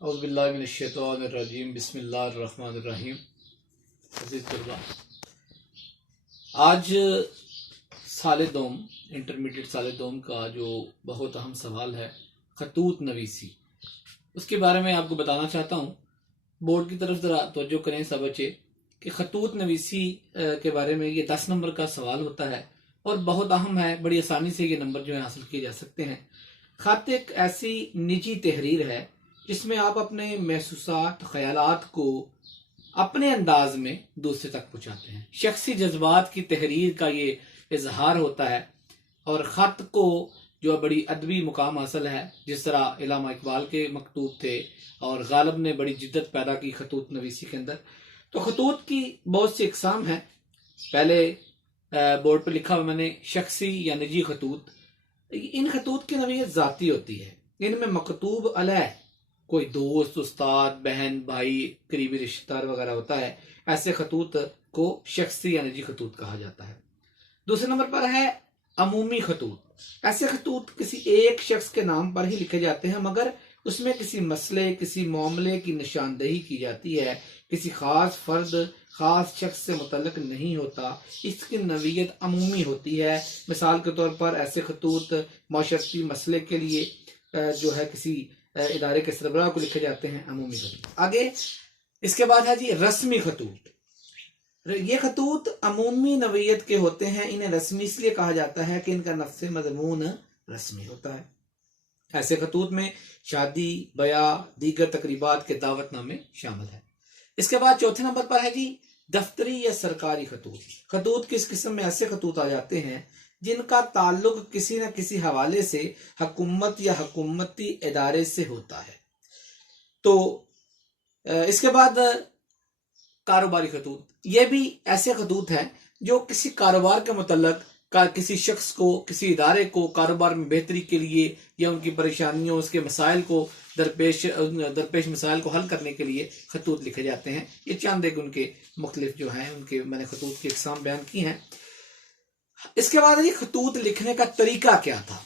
औज़ुबिल्लाहिमिनश्शैतानिर्रजीम बिस्मिल्लाहिर्रहमानिर्रहीम। अज़ीज़ तलबा, आज साल दोम इंटरमीडिएट साल दोम का जो बहुत अहम सवाल है खतूत नवीसी, उसके बारे में आपको बताना चाहता हूँ। बोर्ड की तरफ ज़रा तवज्जो करें सब बच्चे कि खतूत नवीसी के बारे में ये 10 नंबर का सवाल होता है और बहुत अहम है। बड़ी आसानी से ये नंबर जो है हासिल किए जा सकते हैं। खत एक ऐसी निजी तहरीर है जिसमें आप अपने महसूसात ख्यालात को अपने अंदाज में दूसरे तक पहुंचाते हैं। शख्सी जज्बात की तहरीर का ये इजहार होता है और ख़त को जो बड़ी अदबी मुकाम हासिल है। जिस तरह इलामा इकबाल के मकतूब थे और गालिब ने बड़ी जिद्दत पैदा की खतूत नवीसी के अंदर। तो खतूत की बहुत सी इकसाम हैं। पहले बोर्ड पर लिखा हुआ मैंने शख्सी या निजी खतूत। इन खतूत की नवीयत ज़ाती होती है। इनमें मकतूब अलैह कोई दोस्त, उस्ताद, बहन, भाई, करीबी रिश्तेदार वगैरह होता है। ऐसे खतूत को शख्सी या निजी खतूत कहा जाता है। दूसरे नंबर पर है अमूमी खतूत। ऐसे खतूत किसी एक शख्स के नाम पर ही लिखे जाते हैं, मगर उसमें किसी मसले, किसी मामले की निशानदेही की जाती है। किसी खास फर्द, खास शख्स से मुतल्लिक नहीं होता। इसकी नवीयत अमूमी होती है। मिसाल के तौर पर ऐसे खतूत माशरती मसले के लिए जो है किसी इदारे के सरबराह को लिखे जाते हैं, अमूमी खतूत। आगे इसके बाद है जी रस्मी खतूत। ये खतूत अमूमी नवीयत के होते हैं। इन्हें रस्मी इसलिए कहा जाता है कि इनका नफ्स मज़मून रस्मी होता है। ऐसे खतूत में शादी, बया, दीगर तकरीबात के दावतनामे शामिल है। इसके बाद चौथे नंबर पर है जी दफ्तरी या सरकारी खतूत। खतूत किस किस्म में ऐसे खतूत आ जाते हैं जिनका ताल्लुक किसी न किसी हवाले से हुकूमत या हुकूमती इदारे से होता है। तो इसके बाद कारोबारी खतूत। ये भी ऐसे खतूत हैं जो किसी कारोबार के मुतल्लक किसी शख्स को, किसी इदारे को कारोबार में बेहतरी के लिए या उनकी परेशानियों, उसके मसाइल को दरपेश मसाइल को हल करने के लिए खतूत लिखे जाते हैं। ये चंद एक उनके मुख्तलिफ जो हैं उनके मैंने खतूत की इकसाम बयान की हैं। इसके बाद ये खतूत लिखने का तरीका क्या था,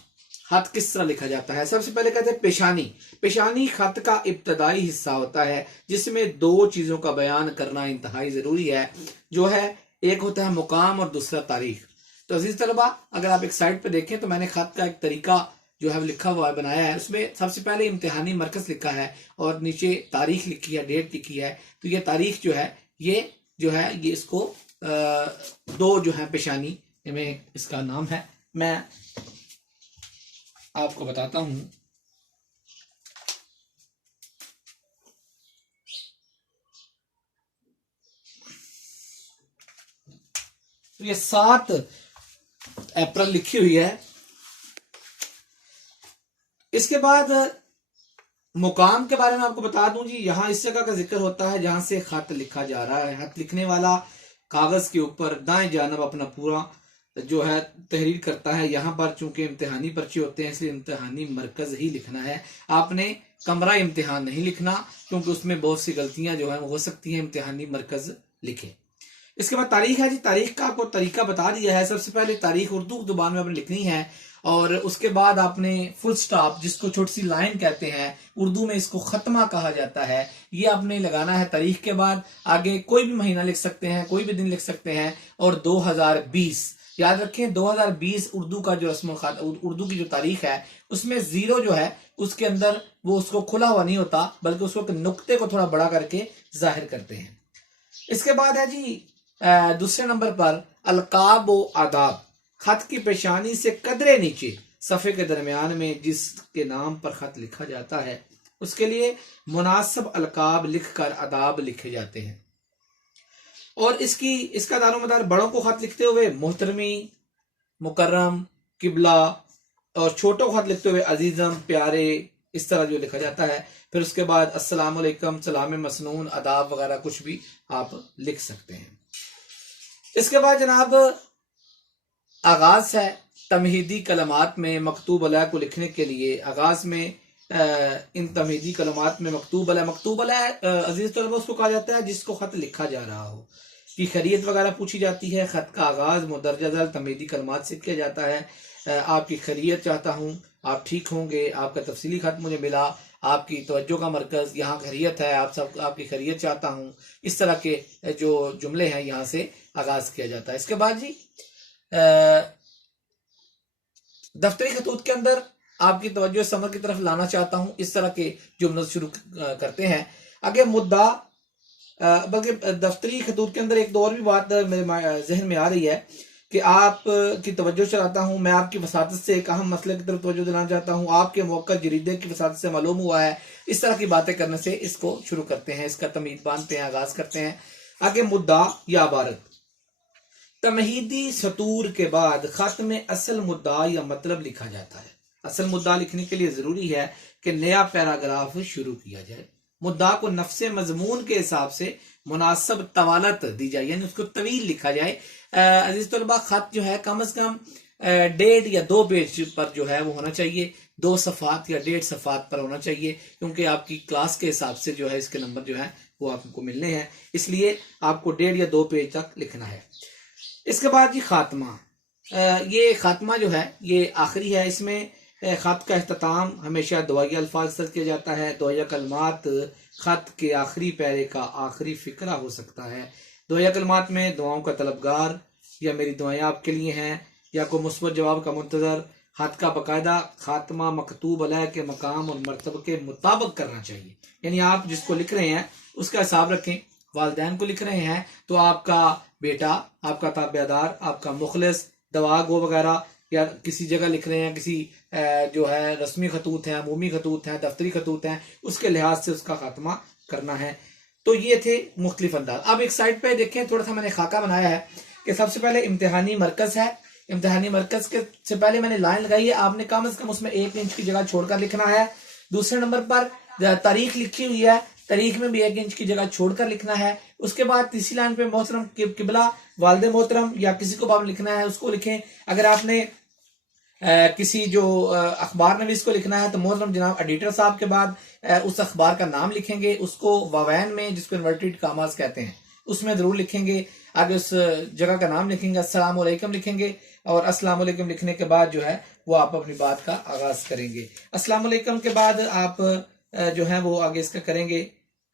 खत किस तरह लिखा जाता है। सबसे पहले कहते हैं पेशानी। पेशानी खत का इब्तदाई हिस्सा होता है जिसमें दो चीजों का बयान करना इंतहाई जरूरी है, जो है एक होता है मुकाम और दूसरा तारीख। तो अजीज तलबा, अगर आप एक साइड पे देखें तो मैंने खत का एक तरीका जो है लिखा हुआ है, बनाया है। उसमें सबसे पहले इम्तिहानी मरकज लिखा है और नीचे तारीख लिखी है, डेट लिखी है। तो ये तारीख जो है ये इसको दो जो है पेशानी में इसका नाम है। मैं आपको बताता हूं। तो ये 7 अप्रैल लिखी हुई है। इसके बाद मुकाम के बारे में आपको बता दूं जी, यहां इस जगह का जिक्र होता है जहां से खत लिखा जा रहा है। खत लिखने वाला कागज के ऊपर दाएं जानब अपना पूरा जो है तहरीर करता है। यहाँ पर चूंकि इम्तिहानी पर्चे होते हैं इसलिए इम्तिहानी मरकज ही लिखना है। आपने कमरा इम्तिहान नहीं लिखना क्योंकि उसमें बहुत सी गलतियां जो है हो सकती हैं। इम्तिहानी मरकज लिखे। इसके बाद तारीख है जी। तारीख का आपको तरीका बता दिया है। सबसे पहले तारीख उर्दू जुबान में आपने लिखनी है और उसके बाद आपने फुल स्टॉप, जिसको छोटी सी लाइन कहते हैं, उर्दू में इसको खत्मा कहा जाता है, ये आपने लगाना है तारीख के बाद। आगे कोई भी महीना लिख सकते हैं, कोई भी दिन लिख सकते हैं और 2020 याद रखें। 2020 उर्दू का जो उर्दू की जो तारीख है उसमें जीरो जो है उसके अंदर वो उसको खुला हुआ नहीं होता, बल्कि उसको नुक्ते को थोड़ा बड़ा करके जाहिर करते हैं। इसके बाद है जी दूसरे नंबर पर अलकाब व आदाब। खत की पेशानी से कदरे नीचे सफ़े के दरमियान में जिसके नाम पर खत लिखा जाता है उसके लिए मुनासिब अलकाब लिखकर आदाब लिखे जाते हैं। और इसका दारोमदार बड़ों को खत लिखते हुए मोहतरमी, मुकर्रम, किबला और छोटों को खत लिखते हुए अजीजम, प्यारे, इस तरह जो लिखा जाता है। फिर उसके बाद अस्सलाम वालेकुम, सलाम मसनून, आदाब वगैरह कुछ भी आप लिख सकते हैं। इसके बाद जनाब आगाज है तमहीदी कलमात में मकतूब अलैह को लिखने के लिए। आगाज में इन तमहीदी कलमात में मकतूब अलैह अजीज तलबा उसको कहा जाता है जिसको खत लिखा जा रहा हो, की खैरियत वगैरह पूछी जाती है। खत का आगाज मुदर्रजा झैल तमहीदी कलमात से किया जाता है। आपकी खैरियत चाहता हूँ, आप ठीक होंगे, आपका तफसीली खत मुझे मिला, आपकी तवज्जो का मरकज, यहाँ खैरियत है, आप सब आपकी खैरियत चाहता हूँ, इस तरह के जो जुमले हैं यहाँ से आगाज किया जाता है। इसके बाद जी दफ्तरी खतूत के अंदर आपकी तवज्जो समर की तरफ लाना चाहता हूँ, इस तरह के जुमले शुरू करते हैं। आगे मुद्दा, बल्कि दफ्तरी खतूत के अंदर एक दो और भी बात मेरे जहन में आ रही है कि आप की तवज्जो चाहता हूँ, मैं आपकी वसातत से एक अहम मसले की तरफ तवज्जो दिलाना चाहता हूँ, आपके मौका जरीदे की वसातत से मालूम हुआ है। इस तरह की बातें करने से इसको शुरू करते हैं, इसका तमीद बांधते हैं, आगाज करते हैं। आगे मुद्दा या इबारत, तमहीदी सतूर के बाद खत में असल मुद्दा या मतलब लिखा जाता है। असल मुद्दा लिखने के लिए जरूरी है कि नया पैराग्राफ शुरू किया जाए। मुद्दा को नफ्से मजमून के हिसाब से मुनासिब तवालत दी जाए, यानी उसको तवील लिखा जाए। अजीज तलबा, खत जो है कम से कम 1.5 या 2 पेज पर जो है वो होना चाहिए, 2 सफ़ात या 1.5 सफ़ात पर होना चाहिए, क्योंकि आपकी क्लास के हिसाब से जो है इसके नंबर जो है वो आपको मिलने हैं, इसलिए आपको 1.5 या 2 पेज तक लिखना है। इसके बाद जी खात्मा, ये खात्मा जो है ये आखिरी है। इसमें खत का अख्ताम हमेशा दुआया अल्फाज से किया जाता है। दुआया कलमात खत के आखिरी पैरे का आखिरी फिक्रा हो सकता है। दुआया कलमात में दुआओं का तलबगार, या मेरी दुआएं आपके लिए हैं, या कोई मुस्बत जवाब का मुंतजर। खत का बाकायदा खात्मा मकतूब अलैह के मकाम और मरतबे के मुताबिक करना चाहिए, यानी आप जिसको लिख रहे हैं उसका हिसाब रखें। वालिदैन को लिख रहे हैं तो आपका बेटा, आपका ताबेदार, आपका मुखलिस, दवा गो वगैरह, या किसी जगह लिख रहे हैं, किसी जो है रस्मी खतूत हैं, अमूमी खतूत हैं, दफ्तरी खतूत हैं, उसके लिहाज से उसका खात्मा करना है। तो ये थे मुख्तलिफ अंदाज। अब एक साइड पे देखें, थोड़ा सा मैंने खाका बनाया है कि सबसे पहले इम्तिहानी मरकज है। इम्तिहानी मरकज के से पहले मैंने लाइन लगाई है, आपने कम से कम उसमें 1 इंच की जगह छोड़कर लिखना है। दूसरे नंबर पर तारीख लिखी हुई है, तारीख में भी 1 इंच की जगह छोड़कर लिखना है। उसके बाद तीसरी लाइन पे मोहतरम किबला, वालिद मोहतरम, या किसी को आप लिखना है उसको लिखें। अगर आपने किसी जो अखबार नवीस को लिखना है तो मोहतरम जनाब एडिटर साहब के बाद उस अखबार का नाम लिखेंगे, उसको वावैन में, जिसको इन्वर्टेड कामास कहते हैं, उसमें जरूर लिखेंगे। आगे उस जगह का नाम लिखेंगे, अस्सलाम वालेकुम लिखेंगे, और अस्सलाम वालेकुम लिखने के बाद जो है वो आप अपनी बात का आगाज करेंगे। अस्सलाम वालेकुम के बाद आप जो है वो आगे इसका करेंगे,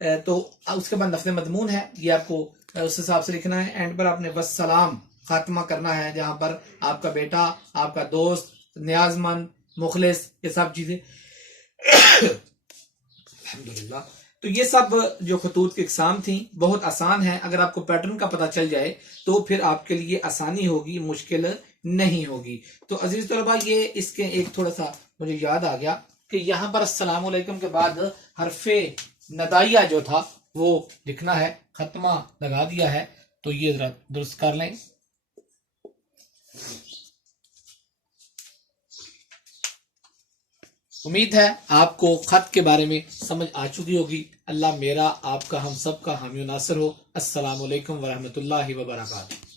तो उसके बाद लफ्ज़ मजमून है, ये आपको उस हिसाब से लिखना है। एंड पर आपने बस सलाम खात्मा करना है, जहां पर आपका बेटा, आपका दोस्त, न्याजमंद, मुखलिस, ये सब चीजें। अल्हम्दुलिल्लाह। तो ये सब जो खतूत की इकसाम थी बहुत आसान है। अगर आपको पैटर्न का पता चल जाए तो फिर आपके लिए आसानी होगी, मुश्किल नहीं होगी। तो अजीज तलबा, ये इसके एक थोड़ा सा मुझे याद आ गया कि यहाँ पर अस्सलाम वालेकुम के बाद हरफे नदाइया जो था वो लिखना है, खत्मा लगा दिया है, तो ये जरा दुरुस्त कर लें। उम्मीद है आपको खत के बारे में समझ आ चुकी होगी। अल्लाह मेरा, आपका, हम सब का हामी नासिर हो। अस्सलामु अलैकुम वरहमतुल्लाहि वबरकातुहू।